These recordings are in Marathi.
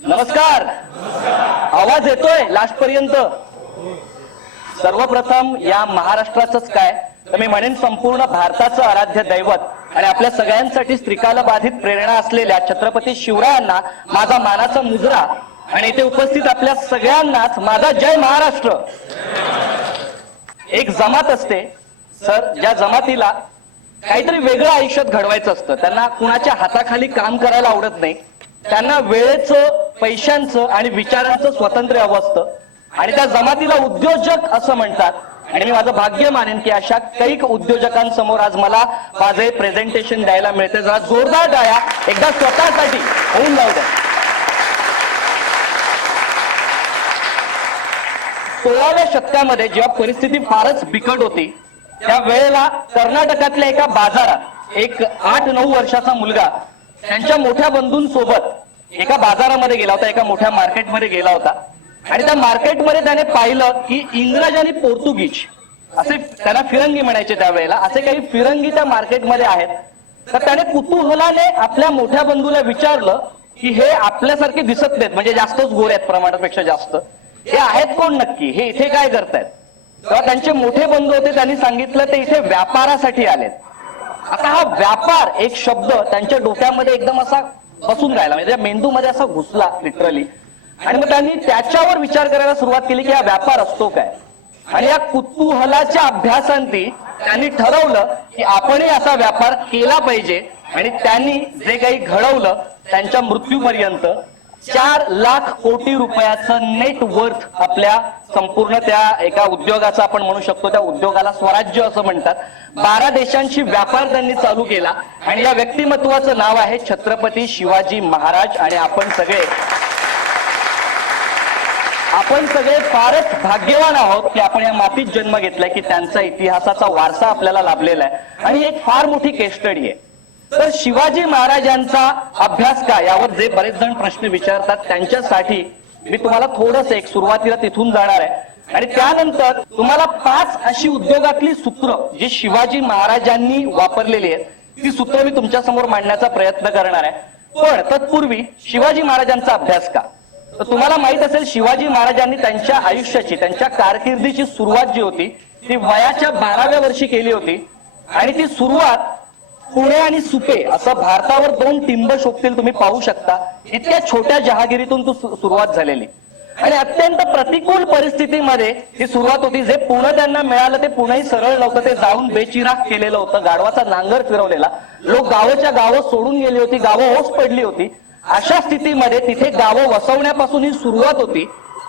नमस्कार. आवाज येतोय लास्ट पर्यंत सर्वप्रथम या महाराष्ट्राचंच काय? तर मी म्हणेन संपूर्ण भारताचं आराध्य दैवत आणि आपल्या सगळ्यांसाठी स्त्रिकाला बाधित प्रेरणा असलेल्या छत्रपती शिवरायांना माझा मानाचा मुजरा आणि इथे उपस्थित आपल्या सगळ्यांनाच माझा जय महाराष्ट्र. एक जमात असते. सर ज्या जमातीला काहीतरी वेगळं आयुष्यात घडवायचं असतं. त्यांना कुणाच्या हाताखाली काम करायला आवडत नाही. त्यांना वेळेचं पैशांचं आणि विचारांचं स्वातंत्र्य हवं असतं. आणि त्या जमातीला उद्योजक असं म्हणतात. आणि मी माझं भाग्य मानेन की अशा कैक उद्योजकांसमोर आज मला माझे प्रेझेंटेशन द्यायला मिळते जरा जोरदार डाया एकदा स्वतःसाठी होऊन जाऊ द्या. सोळाव्या शतकामध्ये जेव्हा परिस्थिती फारच बिकट होती त्या वेळेला कर्नाटकातल्या एका बाजारात एक आठ नऊ वर्षाचा मुलगा त्यांच्या मोठ्या बंधूंसोबत एका बाजारामध्ये गेला होता एका मोठ्या मार्केटमध्ये गेला होता. आणि त्या मार्केटमध्ये त्याने पाहिलं की इंग्रज आणि पोर्तुगीज असे त्यांना फिरंगी म्हणायचे त्यावेळेला असे काही फिरंगी त्या मार्केटमध्ये आहेत. तर त्याने कुतूहलाने आपल्या मोठ्या बंधूला विचारलं की हे आपल्यासारखे दिसत नाहीत म्हणजे जास्तच गोरे आहेत प्रमाणापेक्षा जास्त. हे आहेत कोण नक्की? हे इथे काय करतायत? तेव्हा त्यांचे मोठे बंधू होते त्यांनी सांगितलं ते इथे व्यापारासाठी आलेत. आता हा व्यापार एक शब्द त्यांच्या डोक्यामध्ये एकदम असा बसून राहिला. म्हणजे त्या मेंदूमध्ये असा घुसला लिटरली आणि मग त्यांनी त्याच्यावर विचार करायला सुरुवात केली की हा व्यापार असतो काय? आणि या कुतूहलाच्या अभ्यासांती त्यांनी ठरवलं की आपणही असा व्यापार केला पाहिजे. आणि त्यांनी जे काही घडवलं त्यांच्या मृत्यूपर्यंत चार लाख कोटी रुपयाचं नेट वर्थ आपल्या संपूर्ण त्या एका उद्योगाचं आपण म्हणू शकतो त्या उद्योगाला स्वराज्य असं म्हणतात. बारा देशांशी व्यापार त्यांनी चालू केला आणि या व्यक्तिमत्वाचं नाव आहे छत्रपती शिवाजी महाराज आणि आपण सगळे आपण सगळे फारच भाग्यवान आहोत की आपण या मातीत जन्म घेतलाय की त्यांचा इतिहासाचा वारसा आपल्याला लाभलेला आहे. आणि एक फार मोठी केस स्टडी आहे. तर शिवाजी महाराजांचा अभ्यास काय? यावर जे बरेच जण प्रश्न विचारतात त्यांच्यासाठी मी तुम्हाला थोडस एक सुरुवातीला तिथून जाणार आहे. आणि त्यानंतर तुम्हाला पाच अशी उद्योगातली सूत्र जी शिवाजी महाराजांनी वापरलेली आहेत ती सूत्र मी तुमच्यासमोर मांडण्याचा प्रयत्न करणार आहे. पण तत्पूर्वी शिवाजी महाराजांचा अभ्यास का? तर तुम्हाला माहीत असेल शिवाजी महाराजांनी त्यांच्या आयुष्याची त्यांच्या कारकिर्दीची सुरुवात जी होती ती वयाच्या बाराव्या वर्षी केली होती. आणि ती सुरुवात पुणे आणि सुपे असं भारतावर दोन टिंब शोधतील तुम्ही पाहू शकता. इतक्या छोट्या जहागिरीतून तू सुरुवात झालेली. आणि अत्यंत प्रतिकूल परिस्थितीमध्ये ही सुरुवात होती. जे पुणे त्यांना मिळालं ते पुणेही सरळ नव्हतं. ते जाऊन बेचिराग केलेलं होतं. गाढवाचा नांगर फिरवलेला. लोक गावाच्या गावं सोडून गेली होती. गावं ओस पडली होती. अशा स्थितीमध्ये तिथे गावं वसवण्यापासून ही सुरुवात होती.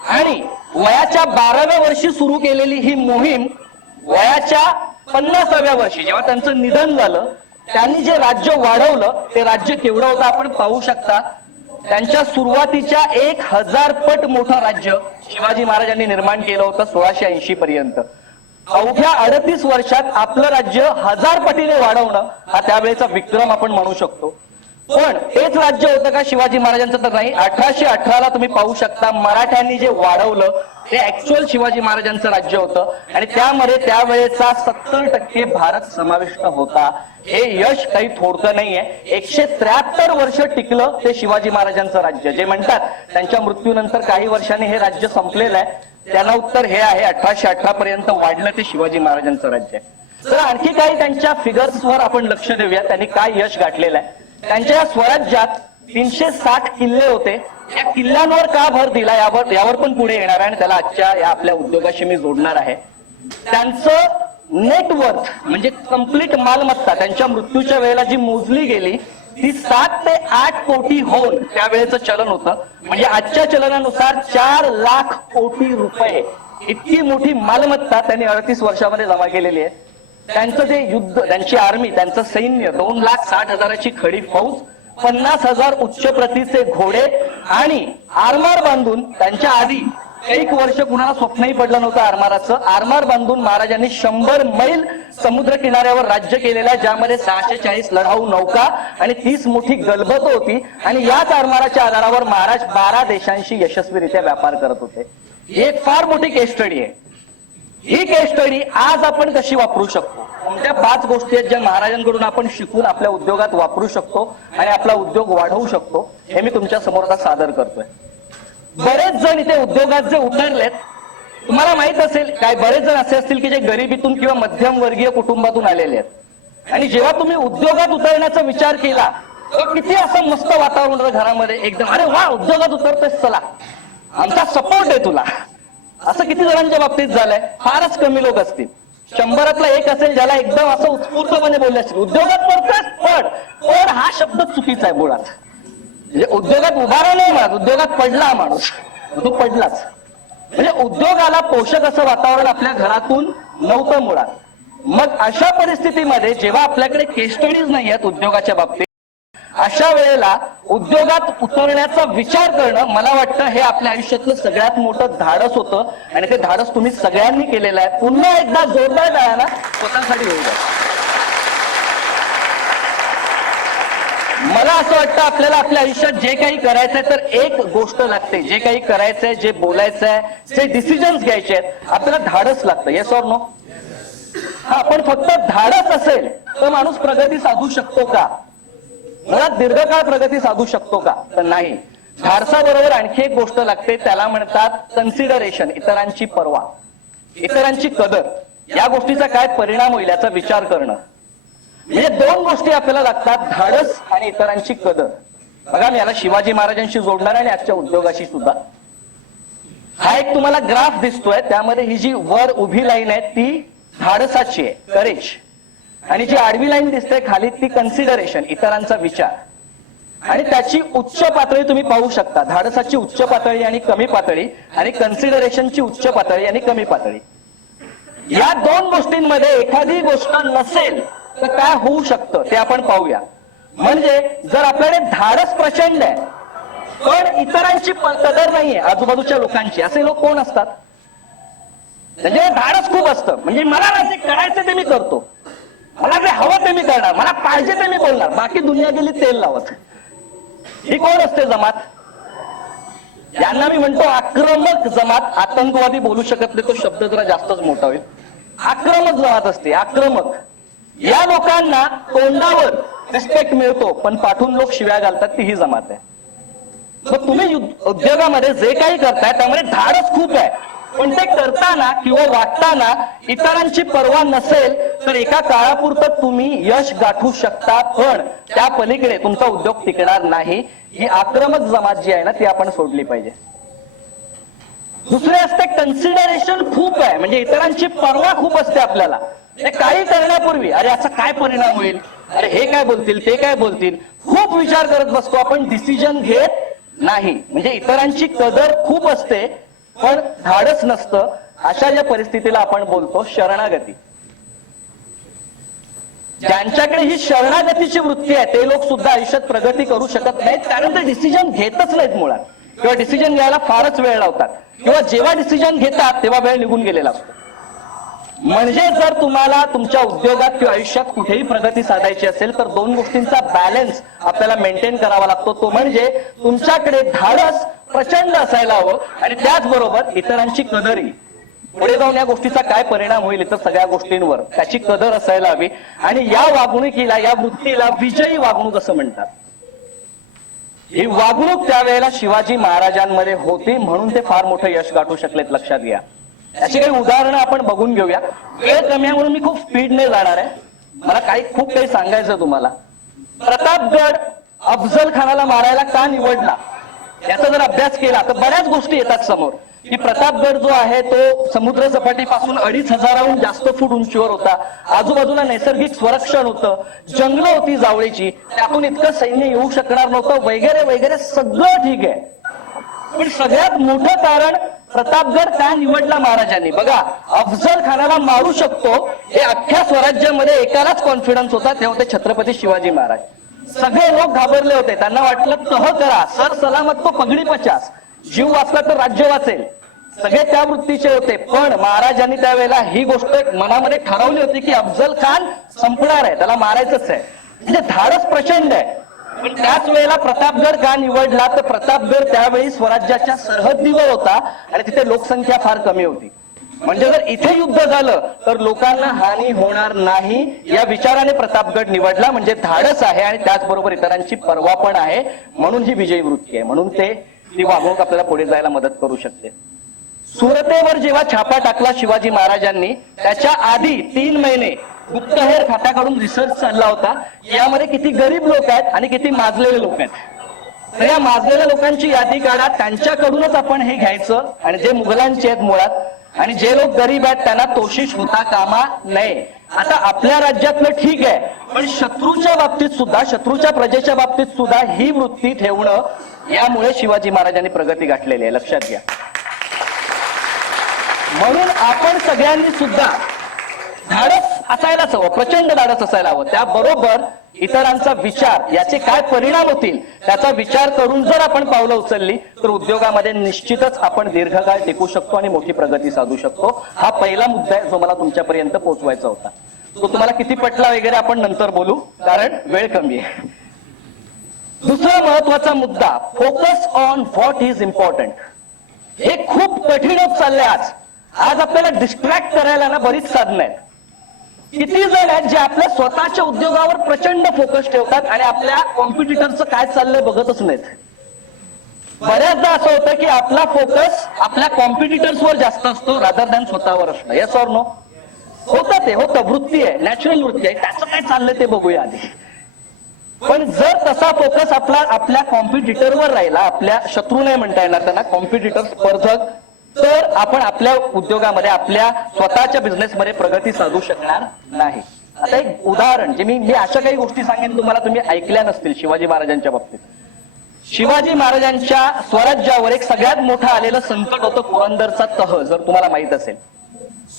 आणि वयाच्या बाराव्या वर्षी सुरू केलेली ही मोहीम वयाच्या पन्नासाव्या वर्षी जेव्हा त्यांचं निधन झालं त्यांनी जे राज्य वाढवलं ते राज्य केवढं होतं आपण पाहू शकता. त्यांच्या सुरुवातीच्या एक हजार पट मोठं राज्य शिवाजी महाराजांनी निर्माण केलं होतं सोळाशे ऐंशी पर्यंत. अवघ्या अडतीस वर्षात आपलं राज्य हजार पटीने वाढवणं हा त्यावेळेचा विक्रम आपण म्हणू शकतो. पण हेच राज्य होतं का शिवाजी महाराजांचं तर नाही? अठराशे अठराला तुम्ही पाहू शकता मराठ्यांनी जे वाढवलं ते ऍक्च्युअल शिवाजी महाराजांचं राज्य होतं. आणि त्यामध्ये त्यावेळेचा सत्तर टक्के भारत समाविष्ट होता. हे यश काही थोडकं नाहीये. एकशे त्र्याहत्तर वर्ष टिकलं ते शिवाजी महाराजांचं राज्य. जे म्हणतात त्यांच्या मृत्यूनंतर काही वर्षांनी हे राज्य संपलेलं आहे. त्याला उत्तर हे आहे अठराशे अठरा पर्यंत वाढलं ते शिवाजी महाराजांचं राज्य तर आणखी काही त्यांच्या फिगर्सवर आपण लक्ष देऊया. त्यांनी काय यश गाठलेलं आहे? त्यांच्या स्वराज्यात तीनशे साठ किल्ले होते. या किल्ल्यांवर का भर दिला यावर यावर पण पुढे येणार आहे आणि त्याला आजच्या या आपल्या उद्योगाशी मी जोडणार आहे. त्यांचं नेटवर्थ म्हणजे कंप्लीट मालमत्ता त्यांच्या मृत्यूच्या वेळेला जी मोजली गेली ती सात ते आठ कोटी होऊन त्यावेळेचं चलन होतं. म्हणजे आजच्या चलनानुसार चार लाख कोटी रुपये इतकी मोठी मालमत्ता त्यांनी अडतीस वर्षामध्ये जमा केलेली आहे. त्यांचं जे युद्ध त्यांची आर्मी त्यांचं सैन्य दोन लाख साठ हजाराची खडी फौज पन्नास हजार उच्च प्रतीचे घोडे आणि आरमार बांधून त्यांच्या आधी एक वर्ष कुणाला स्वप्नही पडलं नव्हतं आरमाराचं आरमार बांधून महाराजांनी शंभर मैल समुद्र किनाऱ्यावर राज्य केलेलं ज्यामध्ये सहाशे चाळीस लढाऊ नौका आणि तीस मोठी गलबत होती. आणि याच आरमाराच्या आधारावर महाराज बारा देशांशी यशस्वीरित्या व्यापार करत होते. ही एक फार मोठी केस स्टडी आहे. ही केस स्टडी आज आपण कशी वापरू शकतो? कोणत्या पाच गोष्टी आहेत ज्या महाराजांकडून आपण शिकून आपल्या उद्योगात वापरू शकतो आणि आपला उद्योग वाढवू शकतो हे मी तुमच्यासमोर आता सादर करतोय. बरेच जण इथे उद्योगात जे उतरलेत तुम्हाला माहीत असेल काय बरेच जण असे असतील की जे गरिबीतून किंवा मध्यम वर्गीय कुटुंबातून आलेले आहेत. आणि जेव्हा तुम्ही उद्योगात उतरण्याचा विचार केला तर किती असं मस्त वातावरण घरामध्ये. एकदम अरे वा उद्योगात उतरतोय चला. आमचा सपोर्ट आहे तुला. असं किती जणांच्या बाबतीत झालंय? फारच कमी लोक असतील. शंभरातला एक असेल ज्याला एकदम असं उत्स्फूर्तपणे बोलले असतील. उद्योगात पडतोय पड. पण हा शब्द चुकीचा आहे मुळात. म्हणजे उद्योगात उभारा नाही माणूस. उद्योगात पडला माणूस. तो पडलाच. म्हणजे उद्योगाला पोषक असं वातावरण आपल्या घरातून नव्हतं मुळात. मग अशा परिस्थितीमध्ये जेव्हा आपल्याकडे केस स्टडीज नाही आहेत उद्योगाच्या बाबतीत अशा वेळेला उद्योगात उतरण्याचा विचार करणं मला वाटतं हे आपल्या आयुष्यातलं सगळ्यात मोठं धाडस होतं. आणि ते धाडस तुम्ही सगळ्यांनी केलेलं आहे. पुन्हा एकदा जोरदार टाळ्याला स्वतःसाठी होऊ द्या. मला असं वाटतं आपल्याला आपल्या आयुष्यात जे काही करायचंय तर एक गोष्ट लागते. जे काही करायचंय जे बोलायचंय जे डिसिजन्स घ्यायचे आहेत आपल्याला धाडस लागतं. येस ऑर नो हा पण फक्त धाडस असेल तर माणूस प्रगती साधू शकतो का? मुळात दीर्घकाळ प्रगती साधू शकतो का? तर नाही. धाडसाबरोबर आणखी एक गोष्ट लागते त्याला म्हणतात कन्सिडरेशन इतरांची पर्वा. इतरांची कदर. या गोष्टीचा काय परिणाम होईल याचा विचार करणं. म्हणजे दोन गोष्टी आपल्याला लागतात धाडस आणि इतरांची कदर. बघा मी याला शिवाजी महाराजांशी जोडणार आहे आणि आजच्या उद्योगाशी सुद्धा. हा एक तुम्हाला ग्राफ दिसतोय त्यामध्ये ही जी वर उभी लाईन आहे ती धाडसाची आहे करेज. आणि जी आडवी लाईन दिसते खाली ती कन्सिडरेशन इतरांचा विचार. आणि त्याची उच्च पातळी तुम्ही पाहू शकता. धाडसाची उच्च पातळी आणि कमी पातळी आणि कन्सिडरेशनची उच्च पातळी आणि कमी पातळी. या दोन गोष्टींमध्ये एखादी गोष्ट नसेल तर काय होऊ शकतं ते आपण पाहूया. म्हणजे जर आपल्याकडे धाडस प्रचंड आहे पण इतरांची कदर नाहीये आजूबाजूच्या लोकांची असे लोक कोण असतात? म्हणजे धाडस खूप असतं. म्हणजे मला ना करायचं ते मी करतो. मला जे हवं ते मी करणार. मला पाहिजे ते मी बोलणार. बाकी दुनिया गेली तेल लावत. ही कोण असते जमात? यांना मी म्हणतो आक्रमक जमात. आतंकवादी बोलू शकत नाही तो शब्द जरा जास्तच मोठा होईल. आक्रमक जमात असते आक्रमक. या लोकांना तोंडावर रिस्पेक्ट मिळतो पण पाठून लोक शिव्या घालतात ती ही जमात आहे. मग तुम्ही उद्योगामध्ये जे काही करताय त्यामध्ये धाडस खूप आहे. पण ते करताना किंवा वाटताना इतरांची पर्वा नसेल तर एका काळापुरतं तुम्ही यश गाठू शकता. पण त्या पलीकडे तुमचा उद्योग टिकणार नाही. ही आक्रमक जमात जी आहे ना ती आपण सोडली पाहिजे. दुसरे असते कन्सिडरेशन खूप आहे. म्हणजे इतरांची पर्वा खूप असते आपल्याला. काही करण्यापूर्वी अरे याचा काय परिणाम होईल? अरे हे काय बोलतील ते काय बोलतील? खूप विचार करत बसतो आपण डिसिजन घेत नाही. म्हणजे इतरांची कदर खूप असते. पण झाडच नसतं अशा ज्या परिस्थितीला आपण बोलतो शरणागती. ज्यांच्याकडे ही शरणागतीची वृत्ती आहे ते लोक सुद्धा आयुष्यात प्रगती करू शकत नाहीत कारण ते डिसिजन घेतच नाहीत मुळात. किंवा डिसिजन घ्यायला फारच वेळ लावतात. किंवा जेव्हा डिसिजन घेतात तेव्हा वेळ निघून गेलेला असतो. म्हणजे जर तुम्हाला तुमच्या उद्योगात किंवा आयुष्यात कुठेही प्रगती साधायची असेल तर दोन गोष्टींचा बॅलन्स आपल्याला मेंटेन करावा लागतो. तो म्हणजे तुमच्याकडे धाडस प्रचंड असायला हवं आणि त्याचबरोबर इतरांची कदरी. पुढे जाऊन या गोष्टीचा काय परिणाम होईल इतर सगळ्या गोष्टींवर? त्याची कदर असायला हवी. आणि या वागणुकीला या वृत्तीला विजयी वागणूक असं म्हणतात. ही वागणूक त्यावेळेला शिवाजी महाराजांमध्ये होती म्हणून ते फार मोठं यश गाठू शकलेत लक्षात घ्या. याची काही उदाहरणं आपण बघून घेऊया. वेळ कमी म्हणून मी खूप स्पीडने जाणार आहे. मला काही खूप काही सांगायचं तुम्हाला. प्रतापगड अफजल खानाला मारायला का निवडला? याचा जर अभ्यास केला तर बऱ्याच गोष्टी येतात समोर. की प्रतापगड जो आहे तो समुद्र सपाटीपासून अडीच हजाराहून जास्त फूट उंचीवर होता. आजूबाजूला नैसर्गिक संरक्षण होतं. जंगलं होती जावळीची. त्यातून इतकं सैन्य येऊ शकणार नव्हतं. वगैरे वगैरे सगळं ठीक आहे. पण सगळ्यात मोठं कारण प्रतापगड का निवडला महाराजांनी? बघा अफजल खानाला मारू शकतो हे अख्ख्या स्वराज्यामध्ये एकालाच कॉन्फिडन्स होता ते होते छत्रपती शिवाजी महाराज. सगळे लोक घाबरले होते. त्यांना वाटलं तह करा सर सलामत तो पगडी पचास. जीव वाचला तर राज्य वाचेल. सगळे त्या वृत्तीचे होते. पण महाराजांनी त्यावेळेला ही गोष्ट एक मनामध्ये ठरवली होती की अफजल खान संपणार आहे. त्याला मारायचंच आहे. म्हणजे धाडस प्रचंड आहे. पण त्याच वेळेला प्रतापगड का निवडला? तर प्रतापगड त्यावेळी स्वराज्याच्या सरहद्दीवर होता आणि तिथे लोकसंख्या फार कमी होती. म्हणजे जर इथे युद्ध झालं तर लोकांना हानी होणार नाही. या विचाराने प्रतापगड निवडला. म्हणजे धाडस आहे आणि त्याचबरोबर इतरांची पर्वा पण आहे. म्हणून ही विजयी वृत्ती आहे. म्हणून ते ती वागणूक आपल्याला पुढे जायला मदत करू शकते. सुरतेवर जेव्हा छापा टाकला शिवाजी महाराजांनी त्याच्या आधी तीन महिने गुप्तहेर खात्याकडून रिसर्च चालला होता. यामध्ये किती गरीब लोक आहेत आणि किती माजलेले लोक आहेत. तर या माजलेल्या लोकांची यादी काढा त्यांच्याकडूनच आपण हे घ्यायचं आणि जे मुघलांचे आहेत मुळात आणि जे लोक गरीब आहेत त्यांना तोशिष होता कामा नये. आता आपल्या राज्यातलं ठीक आहे पण शत्रूच्या बाबतीत सुद्धा शत्रूच्या प्रजेच्या बाबतीत सुद्धा ही वृत्ती ठेवणं यामुळे शिवाजी महाराजांनी प्रगती गाठलेली आहे. लक्षात घ्या. म्हणून आपण सगळ्यांनी सुद्धा धाडस असायलाच हवं प्रचंड धाडस असायला हवं. त्याबरोबर इतरांचा विचार याचे काय परिणाम होतील त्याचा विचार करून जर आपण पावलं उचलली तर उद्योगामध्ये निश्चितच आपण दीर्घकाळ टिकू शकतो आणि मोठी प्रगती साधू शकतो. हा पहिला मुद्दा आहे जो मला तुमच्यापर्यंत पोहोचवायचा होता. तो तुम्हाला किती पटला वगैरे आपण नंतर बोलू कारण वेळ कमी आहे. दुसरा महत्त्वाचा मुद्दा focus on what is important हे खूप कठीण होत चाललंय आज. आज आपल्याला डिस्ट्रॅक्ट करायला ना बरीच साधनं आहेत. किती जण आहेत जे आपल्या स्वतःच्या उद्योगावर प्रचंड फोकस ठेवतात आणि आपल्या कॉम्पिटिटरचं काय चाललंय बघतच नाहीत. बऱ्याचदा असं होतं की आपला फोकस आपल्या कॉम्पिटिटर्सवर जास्त असतो रादर दॅन स्वतःवर असणं. येस ऑर नो होतं ते होतं. वृत्ती आहे नॅचरल वृत्ती आहे. त्याचं काय चाललंय ते बघूया आधी. पण जर तसा फोकस आपला आपल्या कॉम्पिटिटरवर राहिला आपल्या शत्रू नाही म्हणता येणार त्यांना कॉम्पिटिटर स्पर्धक तर आपण आपल्या उद्योगामध्ये आपल्या स्वतःच्या बिझनेसमध्ये प्रगती साधू शकणार नाही. आता एक उदाहरण जे मी मी अशा काही गोष्टी सांगेन तुम्हाला तुम्ही ऐकल्या नसतील शिवाजी महाराजांच्या बाबतीत. शिवाजी महाराजांच्या स्वराज्यावर एक सगळ्यात मोठं आलेलं संकट होतं पुरंदरचा तह जर तुम्हाला माहीत असेल.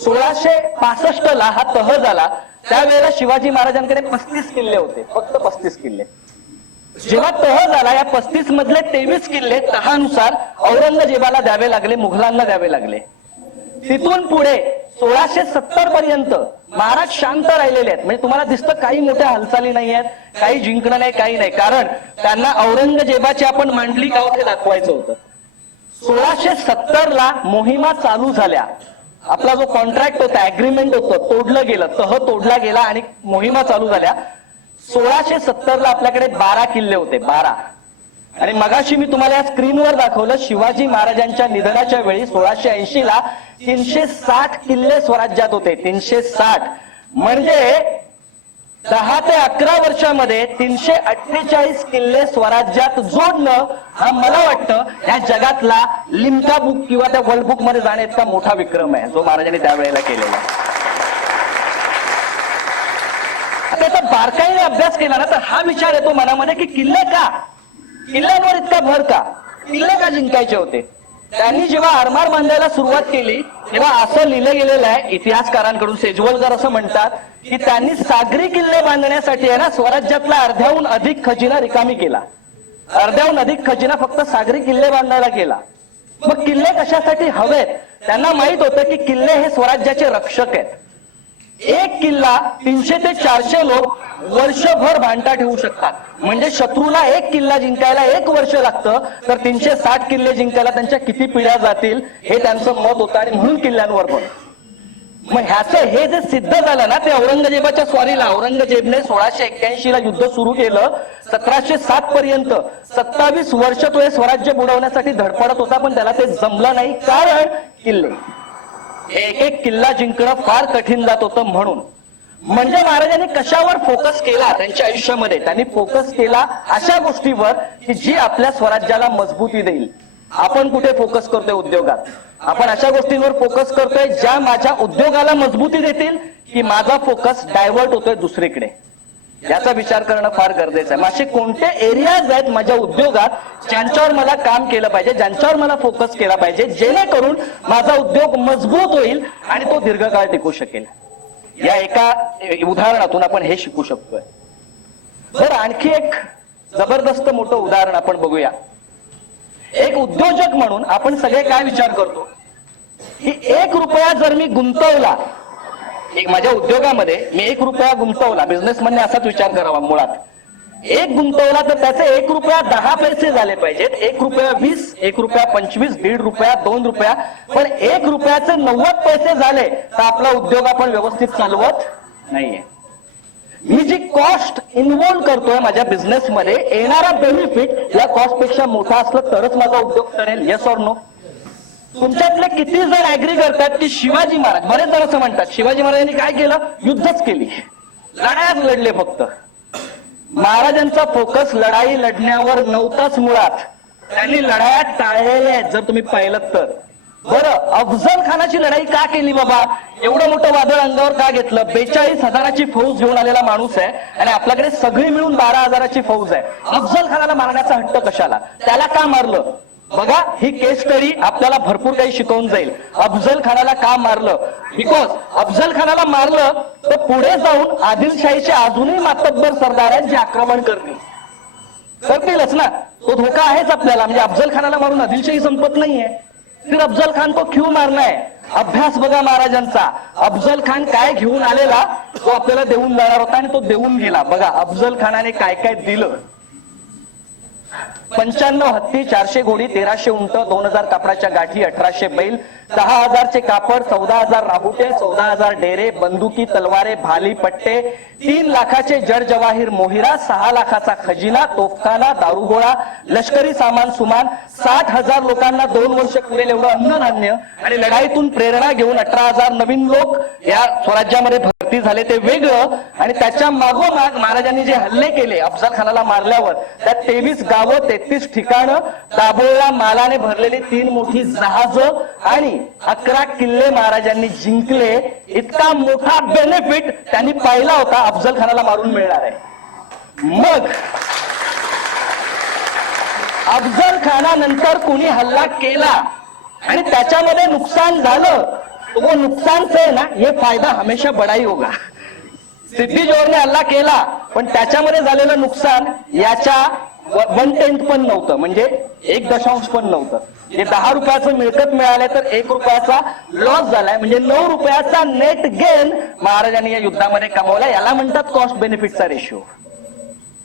सोळाशे पासष्ट ला हा तह झाला. त्यावेळेला शिवाजी महाराजांकडे पस्तीस किल्ले होते फक्त पस्तीस किल्ले. जेव्हा तह झाला या पस्तीस मधले तेवीस किल्ले तहानुसार औरंगजेबाला द्यावे लागले मुघलांना द्यावे लागले. तिथून पुढे सोळाशे सत्तर पर्यंत महाराज शांत राहिलेले आहेत. म्हणजे तुम्हाला दिसतं काही मोठ्या हालचाली नाही आहेत काही जिंकणं नाही काही नाही. कारण त्यांना औरंगजेबाची आपण मांडली गाव ते दाखवायचं होतं. सोळाशे सत्तर ला मोहिमा चालू झाल्या. आपला जो कॉन्ट्रॅक्ट होता अग्रीमेंट होतं तोडलं गेलं तह तोडला गेला आणि मोहिमा चालू झाल्या. सोळाशे सत्तर ला आपल्याकडे बारा किल्ले होते बारा आणि मगाशी मी तुम्हाला या स्क्रीनवर दाखवलं शिवाजी महाराजांच्या निधनाच्या वेळी सोळाशे ऐंशी ला तीनशे साठ किल्ले स्वराज्यात होते तीनशे साठ म्हणजे दहा ते अकरा वर्षामध्ये तीनशे अठ्ठेचाळीस किल्ले स्वराज्यात जोडणं हा मला वाटतं या जगातला लिमका बुक किंवा त्या वर्ल्ड बुकमध्ये जाणे इतका मोठा विक्रम आहे जो महाराजांनी त्यावेळेला केलेला आहे. आता याचा बारकाईने अभ्यास केला ना तर हा विचार येतो मनामध्ये की किल्ले का? किल्ल्यांवर इतका भर का? किल्ले का जिंकायचे होते? त्यांनी जेव्हा आरमार बांधायला सुरुवात केली तेव्हा असं लिहिलं गेलेलं आहे इतिहासकारांकडून सेजवलकर असं म्हणतात की त्यांनी सागरी किल्ले बांधण्यासाठी आहे ना स्वराज्यातला अर्ध्याहून अधिक खजिना रिकामी केला. अर्ध्याहून अधिक खजिना फक्त सागरी किल्ले बांधायला केला. मग किल्ले कशासाठी हवेत? त्यांना माहीत होतं की किल्ले हे स्वराज्याचे रक्षक आहेत. एक किल्ला तीनशे ते चारशे लोक वर्षभर भांडता ठेवू शकतात. म्हणजे शत्रूला एक किल्ला जिंकायला एक वर्ष लागतं तर तीनशे साठ किल्ले जिंकायला त्यांच्या किती पिढ्या जातील हे त्यांचं मत होतं आणि म्हणून किल्ल्यांवर पण मग ह्याचं हे जे सिद्ध झालं ना ते औरंगजेबाच्या स्वारीला औरंगजेबने सोळाशे एक्क्याऐंशी ला युद्ध सुरू केलं सतराशे सात पर्यंत. सत्तावीस वर्ष तो हे स्वराज्य बुडवण्यासाठी धडपडत होता पण त्याला ते जमलं नाही कारण किल्ले. एक एक किल्ला जिंकणं फार कठीण जात होतं म्हणून. म्हणजे महाराजांनी कशावर फोकस केला त्यांच्या आयुष्यामध्ये? त्यांनी फोकस केला अशा गोष्टीवर की जी आपल्या स्वराज्याला मजबूती देईल. आपण कुठे फोकस करतोय उद्योगात? आपण अशा गोष्टींवर फोकस करतोय ज्या माझ्या उद्योगाला मजबूती देतील की माझा फोकस डायव्हर्ट होतोय दुसरीकडे. याचा विचार करणं फार गरजेचं आहे. असे कोणते एरियाज आहेत माझ्या उद्योगात ज्यांच्यावर मला काम केलं पाहिजे ज्यांच्यावर मला फोकस केला पाहिजे जेणेकरून माझा उद्योग मजबूत होईल आणि तो दीर्घकाळ टिकू शकेल? या एका उदाहरणातून आपण हे शिकू शकतोय. तर आणखी एक जबरदस्त मोठं उदाहरण आपण बघूया. एक उद्योजक म्हणून आपण सगळे काय विचार करतो? की एक रुपया जर मी गुंतवला एक माझ्या उद्योगामध्ये मी एक रुपया गुंतवला. बिझनेस असाच विचार करावा मुळात. एक गुंतवला तर त्याचे एक रुपया दहा पैसे झाले पाहिजेत. एक रुपया वीस एक रुपया पंचवीस दीड रुपया दोन रुपया. पण एक रुपयाचे नव्वद पैसे झाले तर आपला उद्योग आपण व्यवस्थित चालवत नाहीये. मी जी कॉस्ट इन्व्हॉल्व्ह करतोय माझ्या बिझनेस मध्ये येणारा बेनिफिट या कॉस्टपेक्षा मोठा असलं तरच माझा उद्योग ठरेल येस ऑर नो तुमच्यातले किती जण अॅग्री करतात की शिवाजी महाराज बरेच जण असं म्हणतात शिवाजी महाराजांनी काय केलं? युद्धच केली. लढायाच लढले फक्त. महाराजांचा फोकस लढाई लढण्यावर नव्हताच मुळात. त्यांनी लढाया टाळलेल्या आहेत जर तुम्ही पाहिलं तर. बरं अफजल खानाची लढाई का केली बाबा? एवढं मोठं वादळ अंगावर का घेतलं? बेचाळीस हजाराची फौज घेऊन आलेला माणूस आहे आणि आपल्याकडे सगळी मिळून बारा हजाराची फौज आहे. अफजल खानाला मारण्याचा हट्ट कशाला? त्याला का मारलं? बघा ही केस स्टडी आपल्याला भरपूर काही शिकवून जाईल. अफजल खानाला का मारलं? बिकॉज अफजल खानाला मारलं तर पुढे जाऊन आदिलशाहीचे अजूनही मातब्बर सरदारांचे आक्रमण करतील. करतीलच ना. तो धोका आहेच आपल्याला. म्हणजे अफजल खानाला मारून आदिलशाही संपत नाहीये. फिर अफजल खान तो क्यू मारणार अभ्यास बघा महाराजांचा. अफजल खान काय घेऊन आलेला तो आपल्याला देऊन जाणार होता आणि तो देऊन गेला. बघा अफजल खानाने काय काय दिलं. पंच्याण्णव हत्ती चारशे घोडी तेराशे उंट दोन हजार कापडाच्या गाठी अठराशे बैल दहा हजारचे कापड चौदा हजार राहुटे चौदा हजार डेरे बंदुकी तलवारे भाली पट्टे तीन लाखाचे जड जवाहीर मोहिरा सहा लाखाचा खजिना तोफखाना दारुगोळा लष्करी सामान सुमान साठ हजार लोकांना दोन वर्ष पुरेल एवढं अन्नधान्य आणि लढाईतून प्रेरणा घेऊन अठरा हजार नवीन लोक या स्वराज्यामध्ये भरती झाले. ते वेगळं आणि त्याच्या मागोमाग महाराजांनी जे हल्ले केले अफजल खानाला मारल्यावर त्या तेवीस गाव गावं तेहतीस ठिकाणं दाभोळला मालाने भरलेली तीन मोठी जहाज आणि अकरा किल्ले महाराजांनी जिंकले. इतका मोठा बेनिफिट त्यांनी पाहिला होता अफजल खानाला मारून मिळणार आहे. मग अफजल खानानंतर कुणी हल्ला केला आणि त्याच्यामध्ये नुकसान झालं तो वो नुकसान से ना हे फायदा हमेशा बडाई होगा. सिद्धी जोरने हल्ला केला पण त्याच्यामध्ये झालेलं नुकसान याच्या वन टेन्थ पण नव्हतं. म्हणजे एक दशांश पण नव्हतं. जे दहा रुपयाचं मिळकत मिळालंय तर एक रुपयाचा लॉस झालाय. म्हणजे नऊ रुपयाचा नेट गेन महाराजांनी या युद्धामध्ये कमवला. याला म्हणतात कॉस्ट बेनिफिटचा रेशिओ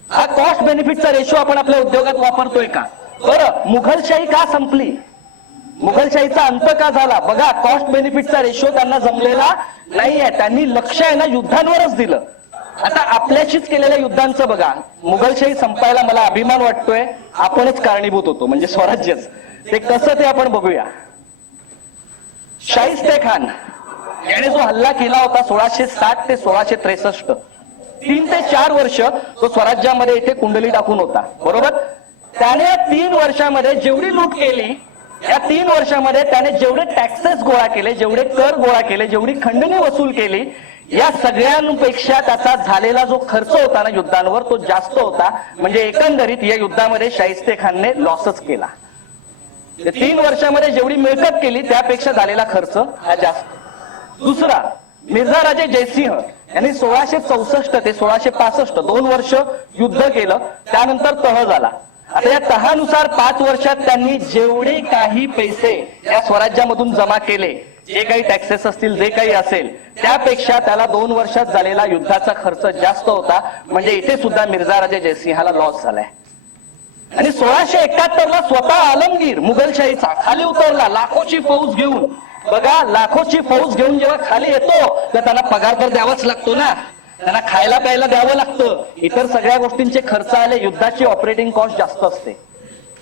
हा कॉस्ट बेनिफिटचा रेशो आपण आपल्या उद्योगात वापरतोय का? बरं मुघलशाही का संपली? मुघलशाहीचा अंत का झाला? बघा कॉस्ट बेनिफिटचा रेशो त्यांना जमलेला नाहीये. त्यांनी लक्ष आहे ना युद्धांवरच दिलं. आता आपल्याशीच केलेल्या युद्धांचं बघा. मुघलशाही संपायला मला अभिमान वाटतोय. आपणच कारणीभूत होतो म्हणजे स्वराज्यच. ते कसं ते आपण बघूया. शाहिस्ते खान याने जो हल्ला केला होता सोळाशे साठ ते सोळाशे त्रेसष्ट. तीन ते चार वर्ष तो स्वराज्यामध्ये इथे कुंडली टाकून होता. बरोबर? त्याने तीन वर्षामध्ये जेवढी लूट केली या तीन वर्षामध्ये त्याने जेवढे टॅक्सेस गोळा केले जेवढे कर गोळा केले जेवढी खंडणी वसूल केली या सगळ्यांपेक्षा त्याचा झालेला जो खर्च होता ना युद्धांवर तो जास्त होता. म्हणजे एकंदरीत या युद्धामध्ये शाहिस्ते खानने लॉसच केला. तीन वर्षामध्ये जेवढी मिळकत केली त्यापेक्षा झालेला खर्च हा जास्त. दुसरा मिर्झा राजे जयसिंह यांनी सोळाशे चौसष्ट ते सोळाशे पासष्ट दोन वर्ष युद्ध केलं त्यानंतर तह झाला. आता या तहानुसार पाच वर्षात त्यांनी जेवढे काही पैसे या स्वराज्यामधून जमा केले जे काही टॅक्सेस असतील जे काही असेल त्यापेक्षा त्याला दोन वर्षात झालेला युद्धाचा खर्च जास्त होता. म्हणजे इथे सुद्धा मिर्झा राजे जयसिंहाला लॉस झालाय. आणि सोळाशे एकाहत्तर ला स्वतः आलमगीर मुघलशाहीचा खाली उतरला लाखोची फौज घेऊन. बघा लाखोची फौज घेऊन जेव्हा खाली येतो तर त्यांना पगार तर द्यावाच लागतो ना. त्यांना खायला प्यायला द्यावं लागतं. इतर सगळ्या गोष्टींचे खर्च आले युद्धाची ऑपरेटिंग कॉस्ट जास्त असते.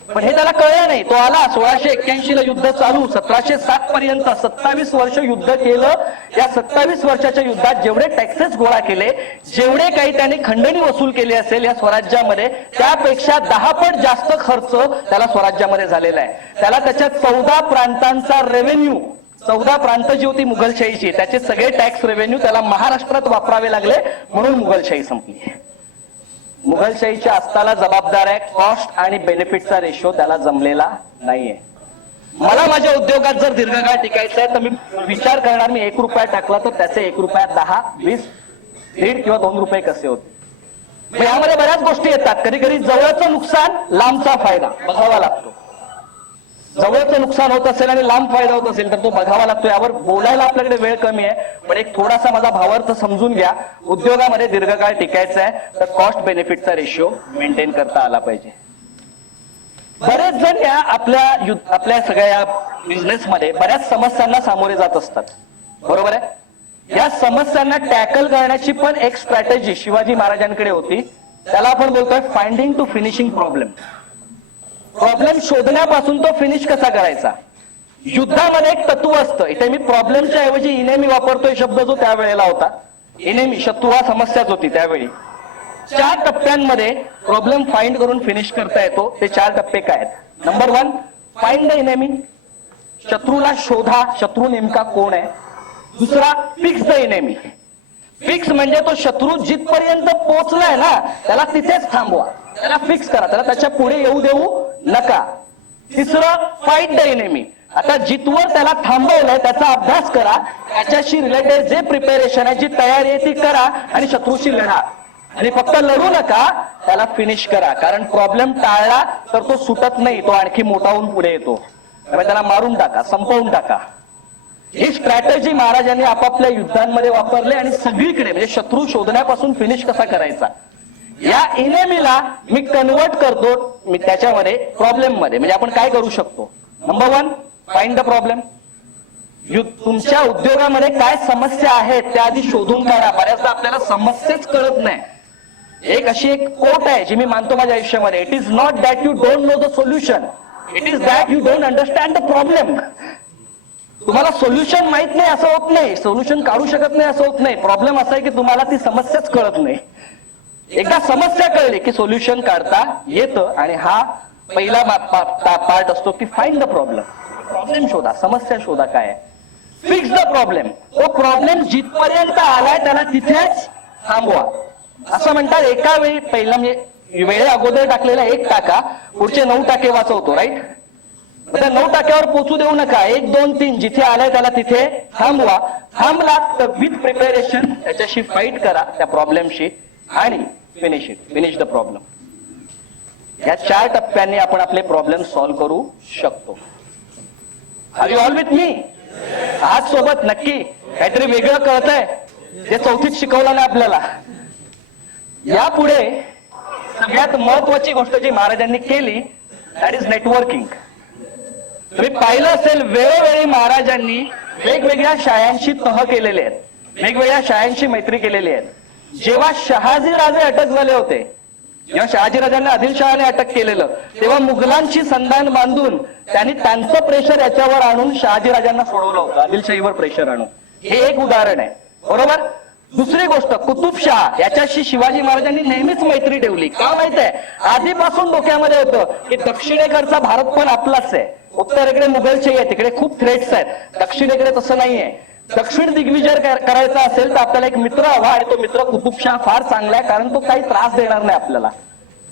पण हे त्याला कळलं नाही. तो आला सोळाशे एक्क्याऐंशी ला युद्ध चालू सतराशे सात पर्यंत सत्तावीस वर्ष युद्ध केलं. या सत्तावीस वर्षाच्या युद्धात जेवढे टॅक्सेस गोळा केले जेवढे काही त्याने खंडणी वसूल केली असेल या स्वराज्यामध्ये त्यापेक्षा दहा पट जास्त खर्च त्याला स्वराज्यामध्ये झालेला आहे. त्याला त्याच्या चौदा प्रांतांचा रेव्हेन्यू चौदा प्रांत जी होती मुघलशाहीची त्याचे सगळे टॅक्स रेव्हेन्यू त्याला महाराष्ट्रात वापरावे लागले म्हणून मुघलशाही संपली. मुघलशाहीच्या अस्ताला जबाबदार आहे. कॉस्ट आणि बेनिफिटचा रेशो त्याला जमलेला नाहीये. मला माझ्या उद्योगात जर दीर्घकाळ टिकायचं आहे तर मी विचार करणार मी एक रुपया टाकला तर त्याचे एक रुपयात दहा वीस दीड किंवा दोन रुपये कसे होते? यामध्ये बऱ्याच गोष्टी येतात. कधी कधी जवळचं नुकसान लांबचा फायदा बघावा लागतो. जवळचं नुकसान होत असेल आणि लांब फायदा होत असेल तर तो बघावा लागतो. यावर बोलायला आपल्याकडे वेळ कमी आहे. पण एक थोडासा माझा भावार्थ समजून घ्या. उद्योगामध्ये दीर्घकाळ टिकायचं आहे तर कॉस्ट बेनिफिटचा रेशिओ मेंटेन करता आला पाहिजे. बरेच जण या आपल्या आपल्या सगळ्या बिझनेसमध्ये बऱ्याच समस्यांना सामोरे जात असतात. बरोबर आहे? या समस्यांना टॅकल करण्याची पण एक स्ट्रॅटेजी शिवाजी महाराजांकडे होती. त्याला आपण बोलतोय finding to finishing problem problem शोधण्यापासून तो फिनिश कसा करायचा? युद्धामध्ये एक तत्व असतं. इथे मी प्रॉब्लेमच्या ऐवजी इनेमी वापरतोय शब्द जो त्यावेळेला होता. इनेमी शत्रू हा समस्याच होती त्यावेळी. चार टप्प्यांमध्ये प्रॉब्लेम फाइंड करून फिनिश करता येतो. ते चार टप्पे काय आहेत? Number one find the enemy शत्रूला शोधा. शत्रू नेमका कोण आहे? दुसरा फिक्स द इनेमी फिक्स म्हणजे तो शत्रू जिथपर्यंत पोहोचलाय ना त्याला तिथेच थांबवा. त्याला फिक्स करा. त्याला त्याच्या पुढे येऊ देऊ नका. तिसरं फाईट द एनिमी आता जितवर त्याला थांबवलंय त्याचा अभ्यास करा. त्याच्याशी रिलेटेड जे प्रिपेरेशन आहे जी तयारी आहे ती करा आणि शत्रूशी लढा. आणि फक्त लढू नका त्याला फिनिश करा. कारण प्रॉब्लेम टाळला तर तो सुटत नाही तो आणखी मोठा होऊन पुढे येतो. त्यामुळे त्याला मारून टाका संपवून टाका. ही स्ट्रॅटेजी महाराजांनी आपापल्या युद्धांमध्ये वापरले आणि सगळीकडे म्हणजे शत्रू शोधण्यापासून फिनिश कसा करायचा? या इनेमीला मी कन्वर्ट करतो मी त्याच्यामध्ये प्रॉब्लेममध्ये. म्हणजे आपण काय करू शकतो? Number one find the problem तुमच्या उद्योगामध्ये काय समस्या आहेत त्या आधी शोधून काढा. बऱ्याचदा आपल्याला समस्याच कळत नाही. एक अशी एक कोट आहे जी मी मानतो माझ्या आयुष्यामध्ये. It is not that you don't know the solution it is that you don't understand the problem तुम्हाला सोल्युशन माहीत नाही असं होत नाही. सोल्युशन काढू शकत नाही असं होत नाही. प्रॉब्लेम असा आहे की तुम्हाला ती समस्याच कळत नाही. एकदा समस्या कळली की सोल्युशन काढता येतं आणि हा पहिला पार्ट असतो की फाईंड द प्रॉब्लेम प्रॉब्लेम शोधा समस्या शोधा काय आहे? फिक्स द प्रॉब्लेम तो प्रॉब्लेम जिथपर्यंत आलाय त्याला तिथेच थांबवा. असं म्हणतात एका वेळी पहिला म्हणजे वेळे अगोदर टाकलेला एक टाका पुढचे नऊ टाके वाचवतो राईट त्या नऊ टाक्यावर पोचू देऊ नका. एक दोन तीन जिथे आलाय त्याला तिथे थांबवा. थांबला तर विथ प्रिपेरेशन त्याच्याशी फाईट करा त्या प्रॉब्लेमशी आणि finish it finish the problem या चार टप्प्यांनी आपण आपले प्रॉब्लेम सॉल्व्ह करू शकतो. Are you all with me आज सोबत नक्की काहीतरी वेगळं कळतंय. जे चौथीत शिकवलं नाही आपल्याला. यापुढे सगळ्यात महत्वाची गोष्ट जी महाराजांनी केली दॅट इज नेटवर्किंग तुम्ही पाहिलं असेल वेळोवेळी महाराजांनी वेगवेगळ्या शाळांशी तह केलेले आहेत. वेगवेगळ्या शाळांशी मैत्री केलेली आहे जेव्हा शहाजी राजे अटक झाले होते जेव्हा शहाजी राजांना आदिलशहाने अटक केलेलं तेव्हा मुघलांशी संधान बांधून त्यांनी त्यांचं प्रेशर याच्यावर आणून शहाजी राजांना सोडवलं होतं आदिलशाहीवर प्रेशर आणून. हे एक उदाहरण आहे. बरोबर? दुसरी गोष्ट कुतुबशाह याच्याशी शिवाजी महाराजांनी नेहमीच मैत्री ठेवली. का माहीत आहे? आधीपासून डोक्यामध्ये होतं की दक्षिणेकडचा भारत पण आपलाच आहे. उत्तरेकडे मुघलशाही आहे तिकडे खूप थ्रेट्स आहेत. दक्षिणेकडे तसं नाहीये. दक्षिण दिग्विजय करायचा असेल तर आपल्याला एक मित्र हवा आणि तो मित्र कुतुबशाह फार चांगला आहे कारण तो काही त्रास देणार नाही आपल्याला.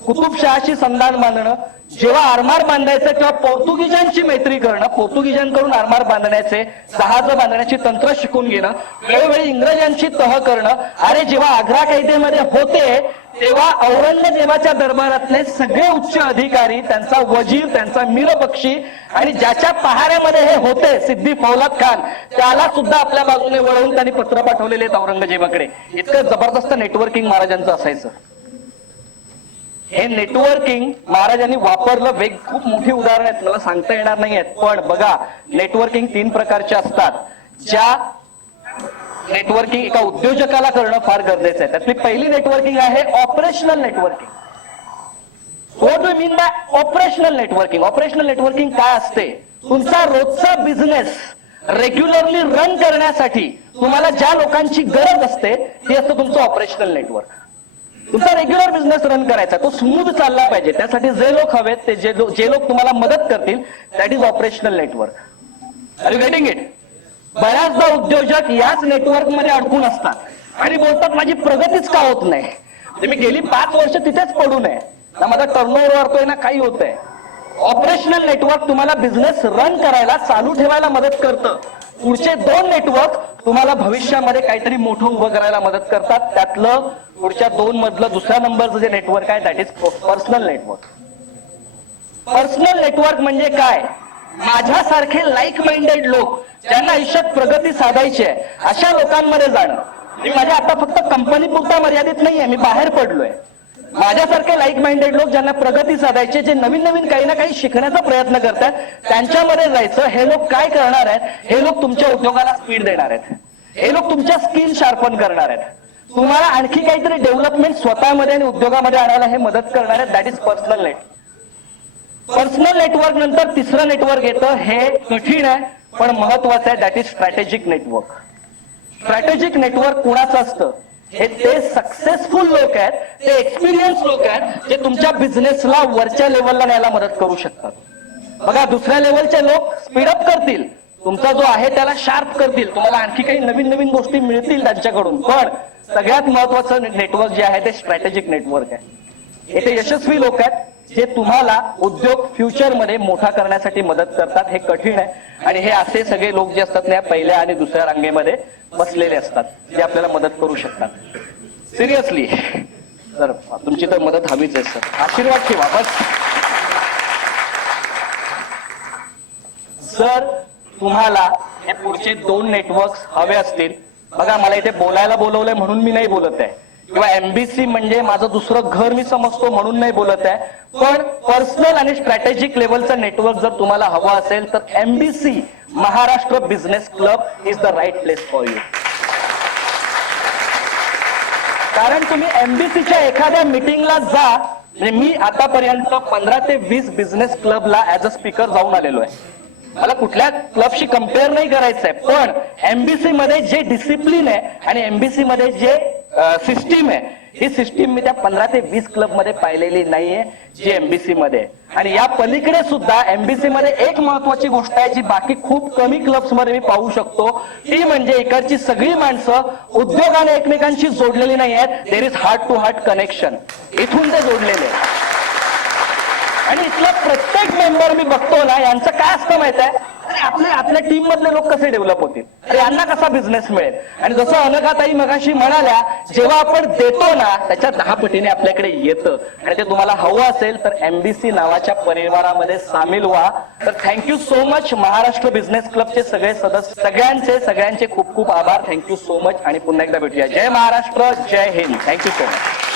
कुतुबशहाशी संधान बांधणं जेव्हा आरमार बांधायचं तेव्हा पोर्तुगीजांची मैत्री करणं पोर्तुगीजांकडून आरमार बांधण्याचे जहाज बांधण्याची तंत्र शिकून घेणं वेळोवेळी इंग्रजांची तह करणं अरे जेव्हा आग्रा कैदेमध्ये होते तेव्हा औरंगजेबाच्या दरबारातले सगळे उच्च अधिकारी त्यांचा वजीर त्यांचा मीरपक्षी आणि ज्याच्या पहाऱ्यामध्ये हे होते सिद्धी फौलाद खान त्याला सुद्धा आपल्या बाजूने वळवून त्यांनी पत्र पाठवलेले आहेत औरंगजेबाकडे. इतकं जबरदस्त नेटवर्किंग महाराजांचं असायचं. हे नेटवर्किंग महाराजांनी वापरलं. वेग खूप मोठी उदाहरण आहेत. मला सांगता येणार नाही आहेत. पण बघा नेटवर्किंग तीन प्रकारचे असतात. ज्या नेटवर्किंग एका उद्योजकाला करणं फार गरजेचं आहे. त्यातली पहिली नेटवर्किंग आहे operational networking what do mean by operational networking operational networking काय असते? तुमचा रोजचा बिझनेस रेग्युलरली रन करण्यासाठी तुम्हाला ज्या लोकांची गरज असते ते असतं तुमचं ऑपरेशनल नेटवर्क तुमचा रेग्युलर बिझनेस रन करायचा. तो स्मूथ चालला पाहिजे. त्यासाठी जे लोक हवेत ते जे जे लोक तुम्हाला मदत करतील that is operational network are you getting it बऱ्याचदा उद्योजक याच नेटवर्कमध्ये अडकून असतात. आणि बोलतात माझी प्रगतीच का होत नाही? म्हणजे मी गेली पाच वर्ष तिथेच पडू नये. ना माझा टर्नओव्हर वाढतोय ना काही होतंय. ऑपरेशनल नेटवर्क तुम्हाला बिझनेस रन करायला चालू ठेवायला मदत करतं. पुढचे दोन नेटवर्क तुम्हाला भविष्यामध्ये काहीतरी मोठं उभं करायला मदत करतात. त्यातलं पुढच्या दोन मधलं दुसऱ्या नंबरचं जे नेटवर्क आहे that is personal network personal network म्हणजे काय? माझ्यासारखे लाईक माइंडेड लोक ज्यांना आयुष्यात प्रगती साधायची आहे अशा लोकांमध्ये जाणं. मी माझ्या आता फक्त कंपनी पुरता मर्यादित नाहीये मी बाहेर पडलोय. माझ्यासारखे लाईक माइंडेड लोक ज्यांना प्रगती साधायचे जे नवीन नवीन काही ना काही शिकण्याचा प्रयत्न करतात त्यांच्यामध्ये जायचं हे लोक काय करणार आहेत? हे लोक तुमच्या उद्योगाला स्पीड देणार आहेत. हे लोक तुमच्या स्किल शार्पन करणार आहेत. तुम्हाला आणखी काहीतरी डेव्हलपमेंट स्वतःमध्ये आणि उद्योगामध्ये आणायला हे मदत करणार आहेत. That is personal net personal network नंतर तिसरं नेटवर्क येतं हे कठीण आहे पण महत्वाचं आहे. That is strategic network strategic network कुणाचं असतं? हे ते सक्सेसफुल लोक आहेत ते एक्सपिरियन्स लोक आहेत जे तुमच्या बिझनेसला वरच्या लेवलला न्यायला मदत करू शकतात. बघा दुसऱ्या लेवलचे लोक स्पीडअप करतील. तुमचा जो आहे त्याला शार्प करतील. तुम्हाला आणखी काही नवीन नवीन गोष्टी मिळतील त्यांच्याकडून. पण सगळ्यात महत्वाचं नेटवर्क जे आहे ते स्ट्रॅटेजिक नेटवर्क आहे. येथे यशस्वी लोक आहेत. हे तुम्हाला उद्योग फ्युचरमध्ये मोठा करण्यासाठी मदत करतात हे कठीण आहे. आणि हे असे सगळे लोक जे असतात ना पहिल्या आणि दुसऱ्या रांगेमध्ये बसलेले असतात जे आपल्याला मदत करू शकतात. सिरियसली तर तुमची तर मदत हवीच आहे सर आशीर्वाद ठेवा बस. जर तुम्हाला हे पुढचे दोन नेटवर्क हवे असतील बघा मला इथे बोलायला बोलवलंय म्हणून मी नाही बोलत आहे. किंवा एमबीसी म्हणजे माझं दुसरं घर मी समजतो म्हणून नाही बोलत आहे. पण पर्सनल आणि स्ट्रॅटेजिक लेवलचं नेटवर्क जर तुम्हाला हवं असेल तर MBC Maharashtra business club is the right place for you कारण तुम्ही एमबीसीच्या एखाद्या मिटिंगला जा म्हणजे मी आतापर्यंत पंधरा ते वीस बिझनेस क्लबला ऍज अ स्पीकर जाऊन आलेलो आहे. मला कुठल्या क्लबशी कंपेअर नाही करायचंय पण एमबीसी मध्ये जे डिसिप्लिन आहे आणि एमबीसी मध्ये जे सिस्टीम आहे. ही सिस्टीम मी त्या पंधरा ते वीस क्लबमध्ये पाहिलेली नाहीये जी एमबीसी मध्ये. आणि या पलीकडे सुद्धा एमबीसी मध्ये एक महत्वाची गोष्ट आहे जी बाकी खूप कमी क्लब्समध्ये मी पाहू शकतो. ती म्हणजे इकडची सगळी माणसं उद्योगाने एकमेकांशी जोडलेली नाही आहेत. There is heart to heart connection इथून ते जोडलेले आणि इथला प्रत्येक मेंबर मी बघतो ना यांचं काय असतं माहीत आहे. आपले आपल्या टीम मधले लोक कसे डेव्हलप होतील? अरे यांना कसा बिझनेस मिळेल? आणि जसं अनघाताई मगाशी म्हणाल्या जेव्हा आपण देतो ना त्याच्या दहा पटीने आपल्याकडे येतं. आणि ते तुम्हाला हवं असेल तर एमबीसी नावाच्या परिवारामध्ये सामील व्हा. तर thank you so much Maharashtra business क्लबचे सगळे सदस्य सगळ्यांचे सगळ्यांचे खूप खूप आभार. थँक्यू सो मच आणि पुन्हा एकदा भेटूया. जय महाराष्ट्र जय Hind. Thank you so much